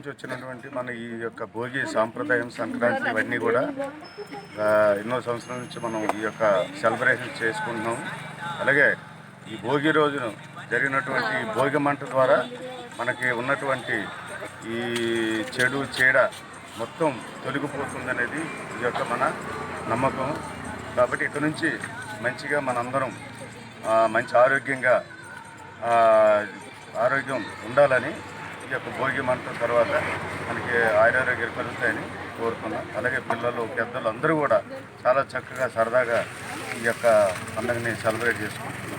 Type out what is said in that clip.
నుంచి వచ్చినటువంటి మన ఈ యొక్క భోగి సాంప్రదాయం, సంక్రాంతి ఇవన్నీ కూడా ఎన్నో సంవత్సరాల నుంచి మనం ఈ యొక్క సెలబ్రేషన్ చేసుకుంటున్నాం. అలాగే ఈ భోగి రోజును జరిగినటువంటి భోగి మంట ద్వారా మనకి ఉన్నటువంటి ఈ చెడు చీడ మొత్తం తొలగిపోతుందనేది ఈ యొక్క మన నమ్మకం. కాబట్టి ఇక్కడ నుంచి మంచిగా మనందరం మంచి ఆరోగ్యం ఉండాలని ఈ యొక్క భోగి మంట తర్వాత మనకి ఆరోగ్యాలు కలుగుతాయని కోరుకున్నాం. అలాగే పిల్లలు, పెద్దలు అందరూ కూడా చాలా చక్కగా సరదాగా ఈ యొక్క పండుగని సెలబ్రేట్ చేసుకుంటున్నారు.